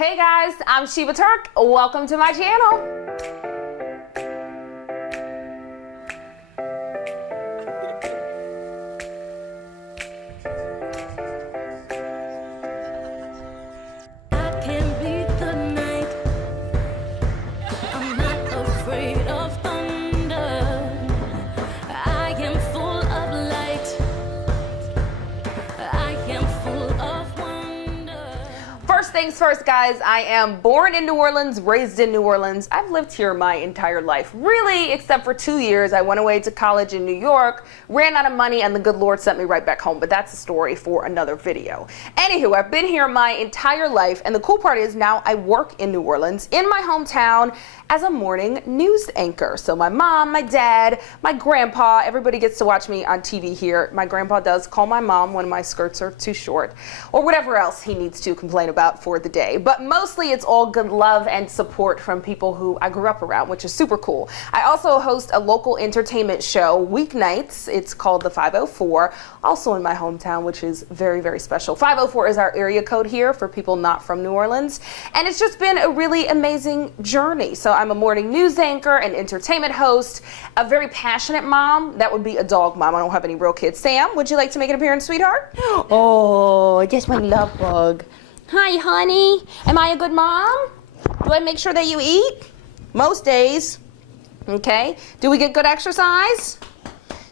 Hey guys, I'm Sheba Turk. Welcome to my channel. First things first, guys, I am born in New Orleans, raised in New Orleans. I've lived here my entire life, really, except for 2 years. I went away to college in New York, ran out of money, and the good Lord sent me right back home, but that's a story for another video. Anywho, I've been here my entire life, and the cool part is now I work in New Orleans, in my hometown, as a morning news anchor. So my mom, my dad, my grandpa, everybody gets to watch me on TV here. My grandpa does call my mom when my skirts are too short, or whatever else he needs to complain about for the day. But mostly it's all good love and support from people who I grew up around, which is super cool. I also host a local entertainment show weeknights. It's called the 504, also in my hometown, which is very, very special. 504 is our area code here for people not from New Orleans. And it's just been a really amazing journey. So I'm a morning news anchor, an entertainment host, a very passionate mom. That would be a dog mom. I don't have any real kids. Sam, would you like to make an appearance, sweetheart? Oh, just my love bug. Hi, honey. Am I a good mom? Do I make sure that you eat? Most days. Okay. Do we get good exercise?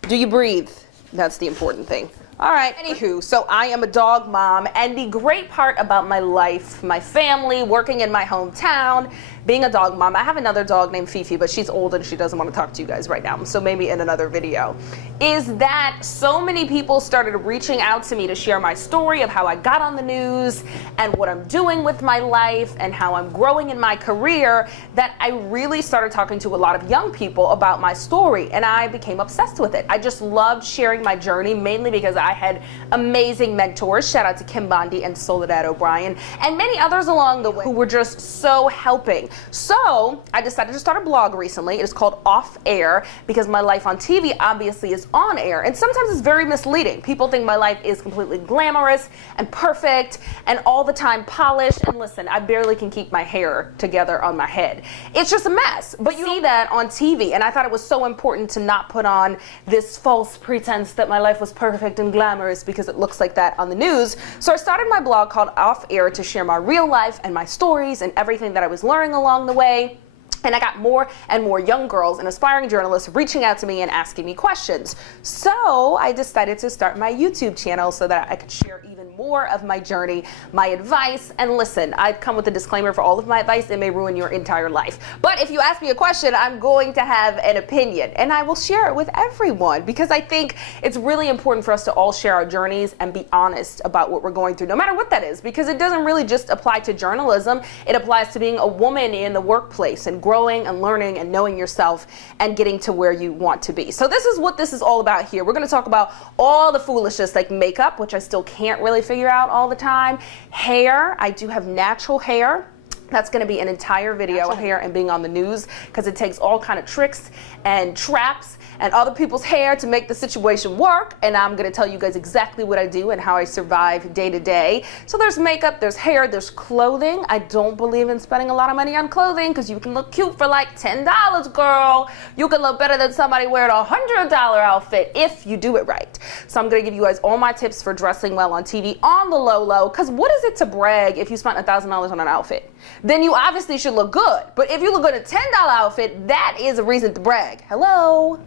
Do you breathe? That's the important thing. All right, anywho, so I am a dog mom, and the great part about my life, my family, working in my hometown, being a dog mom, I have another dog named Fifi, but she's old and she doesn't want to talk to you guys right now, so maybe in another video, is that so many people started reaching out to me to share my story of how I got on the news and what I'm doing with my life and how I'm growing in my career, that I really started talking to a lot of young people about my story, and I became obsessed with it. I just loved sharing my journey, mainly because I had amazing mentors. Shout out to Kim Bondi and Soledad O'Brien and many others along the way who were just so helping. So I decided to start a blog recently. It is called Off Air because my life on TV obviously is on air, and sometimes it's very misleading. People think my life is completely glamorous and perfect and all the time polished, and listen, I barely can keep my hair together on my head. It's just a mess, but you see that on TV, and I thought it was so important to not put on this false pretense that my life was perfect and glamorous because it looks like that on the news. So I started my blog called Off Air to share my real life and my stories and everything that I was learning along the way. And I got more and more young girls and aspiring journalists reaching out to me and asking me questions. So I decided to start my YouTube channel so that I could share even more of my journey, my advice. And listen, I've come with a disclaimer for all of my advice. It may ruin your entire life. But if you ask me a question, I'm going to have an opinion, and I will share it with everyone because I think it's really important for us to all share our journeys and be honest about what we're going through, no matter what that is, because it doesn't really just apply to journalism. It applies to being a woman in the workplace and growing and learning and knowing yourself and getting to where you want to be. So this is what this is all about here. We're going to talk about all the foolishness like makeup, which I still can't really figure out all the time. Hair, I do have natural hair. That's going to be an entire video of hair and being on the news because it takes all kind of tricks and traps and other people's hair to make the situation work, and I'm going to tell you guys exactly what I do and how I survive day to day. So there's makeup, there's hair, there's clothing. I don't believe in spending a lot of money on clothing because you can look cute for like $10, girl. You can look better than somebody wearing a $100 outfit if you do it right. So I'm going to give you guys all my tips for dressing well on TV on the low, because what is it to brag if you spent $1,000 on an outfit? Then you obviously should look good. But if you look good in a $10 outfit, that is a reason to brag. Hello?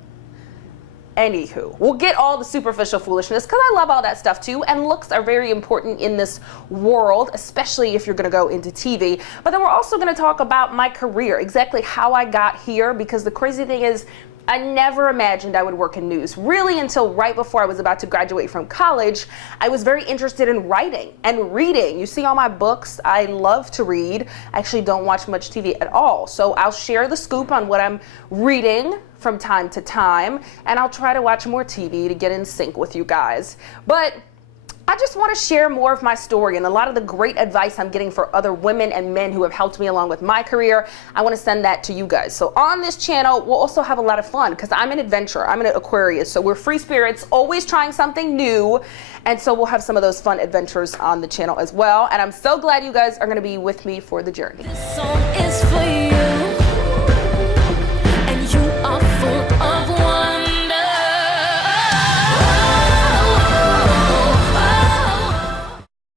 Anywho, we'll get all the superficial foolishness because I love all that stuff too, and looks are very important in this world, especially if you're going to go into TV. But then we're also going to talk about my career, exactly how I got here, because the crazy thing is I never imagined I would work in news, really, until right before I was about to graduate from college. I was very interested in writing and reading. You see all my books. I love to read. I actually don't watch much TV at all. So I'll share the scoop on what I'm reading from time to time, and I'll try to watch more TV to get in sync with you guys. But I just want to share more of my story and a lot of the great advice I'm getting for other women and men who have helped me along with my career. I want to send that to you guys. So on this channel, we'll also have a lot of fun because I'm an adventurer. I'm an Aquarius. So we're free spirits, always trying something new. And so we'll have some of those fun adventures on the channel as well. And I'm so glad you guys are going to be with me for the journey. This song is for you.